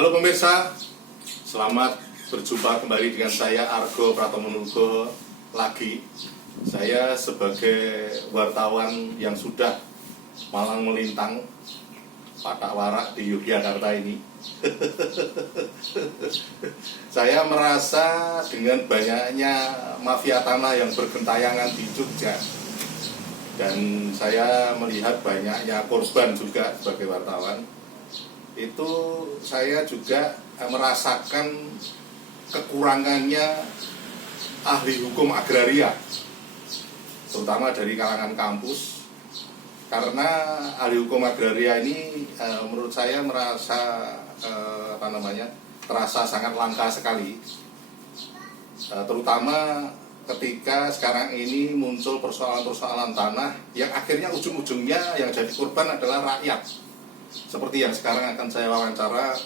Halo pemirsa, selamat berjumpa kembali dengan saya Argo Pratomonugo lagi. Saya sebagai wartawan yang sudah malang melintang patak warak di Yogyakarta ini. Saya merasa dengan banyaknya mafia tanah yang bergentayangan di Jogja, dan saya melihat banyaknya korban juga sebagai wartawan. Itu saya juga merasakan kekurangannya ahli hukum agraria, terutama dari kalangan kampus, karena ahli hukum agraria ini menurut saya merasa terasa sangat langka sekali, terutama ketika sekarang ini muncul persoalan-persoalan tanah yang akhirnya ujung-ujungnya yang jadi korban adalah rakyat. Seperti yang sekarang akan saya wawancara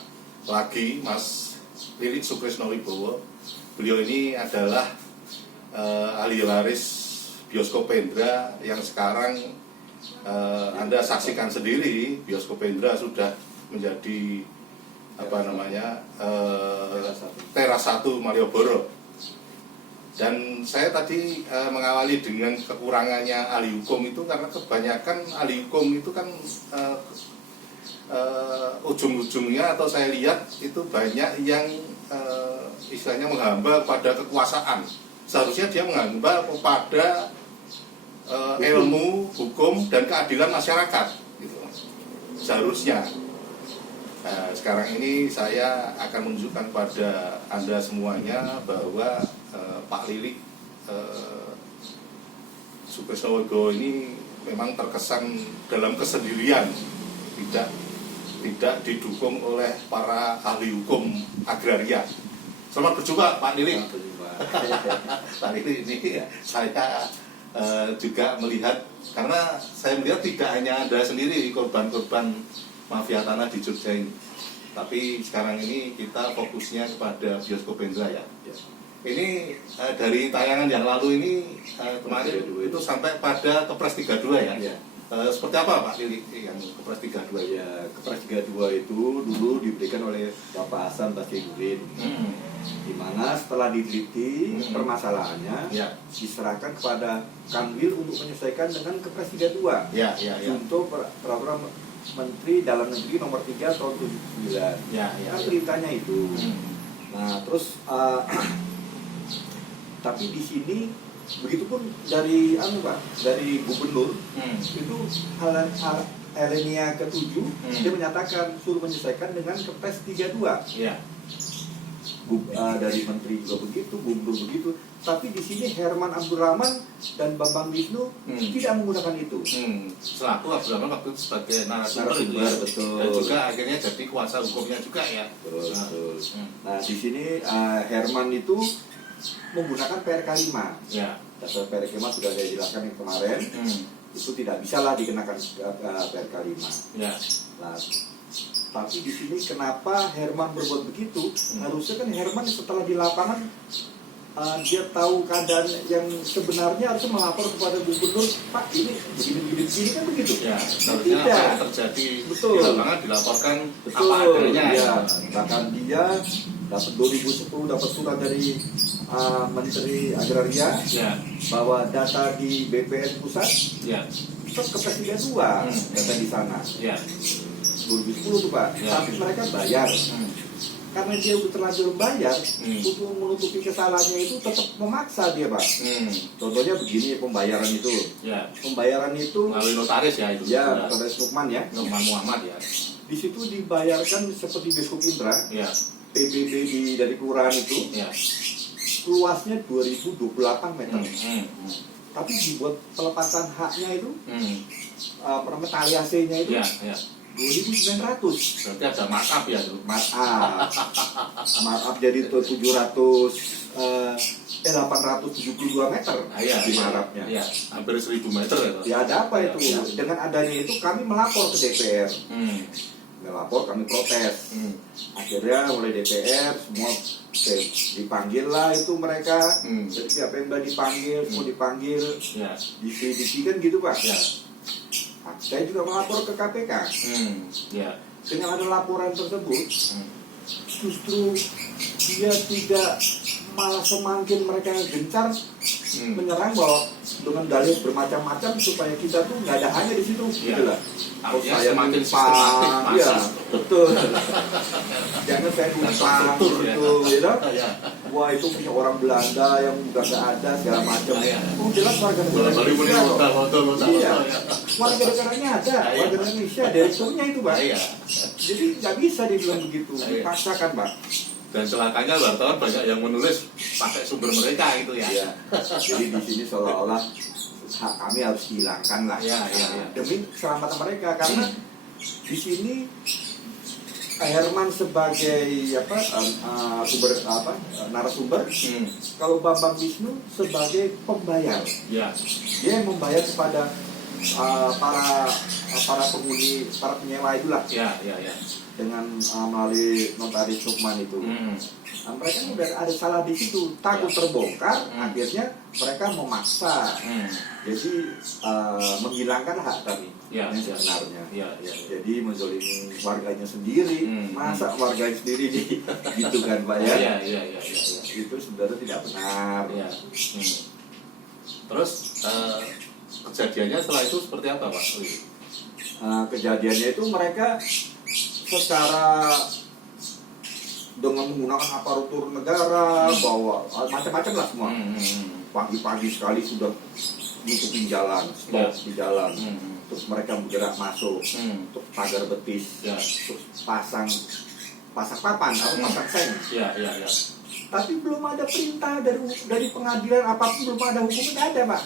lagi, Mas Lilik Sukrisnowibowo. Beliau ini adalah ahli waris Bioskop Hendra yang sekarang Anda saksikan sendiri. Bioskop Hendra sudah menjadi Teras 1 Malioboro. Dan saya tadi mengawali dengan kekurangannya ahli hukum itu karena kebanyakan ahli hukum itu kan ujung-ujungnya, atau saya lihat itu banyak yang istilahnya menghamba pada kekuasaan. Seharusnya dia menghamba kepada ilmu, hukum, dan keadilan masyarakat gitu. Seharusnya. Sekarang ini saya akan menunjukkan kepada Anda semuanya bahwa Pak Lilik Sukrisnowibowo ini memang terkesan dalam kesendirian, tidak didukung oleh para ahli hukum agraria. Selamat berjumpa Pak Lilik. Pak Lilik ini saya juga melihat, karena saya melihat tidak hanya Anda sendiri korban-korban mafia tanah di Jogja ini, tapi sekarang ini kita fokusnya kepada Bioskop Hendra ya. Ini dari tayangan yang lalu ini kemarin itu sampai pada Kepres 32 ya. Seperti apa Pak Lilik yang Kepres 32? Ya, Kepres 32 itu dulu diberikan oleh Bapak Hasan Basirudin, di mana setelah diteliti permasalahannya diserahkan kepada Kanwil untuk menyesuaikan dengan Kepres 32 untuk peraturan Menteri Dalam Negeri nomor 3 tahun 79. Kan beritanya itu. Nah, terus tapi di sini begitupun dari dari gubernur itu alinea ke-7 dia menyatakan suruh menyesuaikan dengan Kepres 32. Dari menteri juga begitu, gubernur begitu, tapi di sini Herman Abdurrahman dan Bambang Wisnu tidak menggunakan itu. Selaku Abdurrahman waktu itu sebagai narasumber, betul. Dan juga akhirnya jadi kuasa hukumnya juga ya. Betul. Nah, di sini Herman itu menggunakan PRK 5. Dasar PRK 5 sudah saya jelaskan yang kemarin. Itu tidak bisa lah dikenakan PRK 5. Nah, tapi di sini kenapa Herman berbuat begitu? Harusnya kan Herman setelah di lapangan dia tahu keadaan yang sebenarnya, harusnya melapor kepada gubernur, Pak ini begini kan begitu. Seharusnya apa yang terjadi di lapangan dilaporkan apa adanya. Bahkan dia dapat 2010 dapat surat dari Menteri Agraria bahwa data di BPN pusat tetap Kepres 32 data di sana. 2010 tuh Pak, tapi mereka bayar. Karena dia udah terlanjur bayar, untuk menutupi kesalahannya itu tetap memaksa dia Pak. Contohnya begini, pembayaran itu. Pembayaran itu melalui notaris ya itu. Notaris Nukman ya. Nukman Muhammad ya. Di situ dibayarkan seperti Bioskop Hendra. PBB dari kelurahan itu. Luasnya 2028 meter. Tapi dibuat pelepasan haknya itu, taliase-nya itu 2.900. Berarti ada markup ya tuh. Markup jadi 872 meter di markupnya. Hampir 1.000 meter ya. Ada apa itu? Dengan adanya itu kami melapor ke DPR. Melapor, kami protes. Akhirnya oleh DPR semua dipanggil lah itu mereka. Jadi siapa yang udah dipanggil, semua dipanggil. Disi kan gitu Pak. Saya juga melapor ke KPK. Dengan ada laporan tersebut, justru dia tidak, malah semakin mereka gencar menyerang bahwa dengan dalih bermacam-macam supaya kita tuh nggak ada hanya di situ, gitu lah. Oh, saya semakin sistematik, ya, betul. Jangan saya numpang gitu, ya. Wah itu punya orang Belanda yang udah nggak ada segala macam. Oh jelas warga negara Indonesia. Iya, warga negaranya ada, warga negara Indonesia, direkturnya itu Pak. Jadi nggak bisa dibilang begitu, dipaksakan Pak. Dan celakanya wartawan banyak yang menulis pakai sumber mereka gitu ya. Jadi di sini seolah-olah hak kami harus dihilangkan lah, demi keselamatan mereka, karena di sini Herman sebagai narasumber, kalau Bambang Wisnu sebagai pembayar, dia yang membayar kepada para penghuni, para penyewa itulah, dengan melalui notaris Sukman itu. Nah, mereka udah ada salah di situ, takut terbongkar, akhirnya mereka memaksa, jadi menghilangkan hak kami yang sebenarnya. Jadi menzolimi warganya sendiri, masa warganya sendiri gitu kan Pak ya? Itu sebenarnya tidak benar. Terus kejadiannya setelah itu seperti apa Pak? Kejadiannya itu mereka secara dengan menggunakan aparatur negara, bawa macam-macam lah semua. Pagi-pagi sekali sudah nutupin jalan, stop di jalan. Terus mereka bergerak masuk, untuk pagar betis, terus pasang papan atau pasang seng. Tapi belum ada perintah dari pengadilan apapun, belum ada hukum, tidak ada Pak.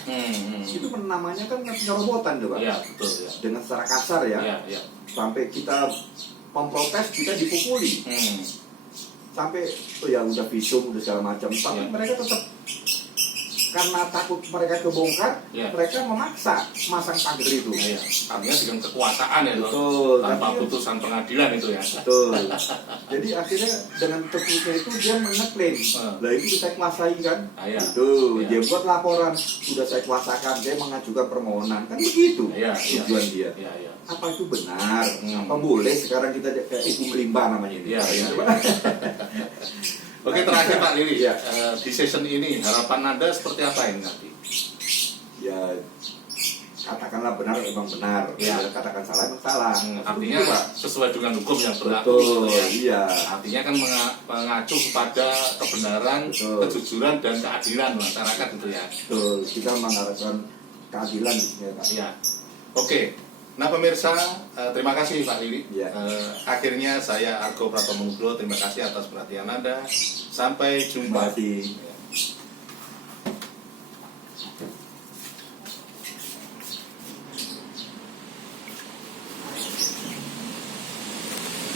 Itu namanya kan penyerobotan tuh Pak. Betul, dengan secara kasar ya. Sampai kita memprotes, kita dipukuli. Sampai ya udah visum, udah segala macam. Tapi mereka tetap, karena takut mereka kebongkar, mereka memaksa masang pagar itu. Artinya dengan kekuasaan ya, betul, tanpa putusan pengadilan itu ya. Betul. Jadi akhirnya dengan tertulisnya itu dia mengeklaim, lah itu saya kuasai kan. Itu dia buat laporan, sudah saya kuasakan, dia mengajukan permohonan, kan begitu tujuan dia. Apa itu benar? Apa boleh sekarang kita kayak hukum limba namanya ini? Oke, terakhir Pak Lili, di season ini harapan Anda seperti apa ini nanti? Ya, katakanlah benar memang benar, katakan salah memang salah. Artinya sesuai dengan hukum yang berlaku. Betul, Artinya kan mengacu kepada kebenaran, kejujuran dan keadilan masyarakat itu ya. Betul, kita mengharapkan keadilan ya Pak. Oke. Nah pemirsa, terima kasih Pak Lili. Akhirnya saya Argo Pratomo Nugroho, terima kasih atas perhatian Anda. Sampai jumpa. Terima kasih.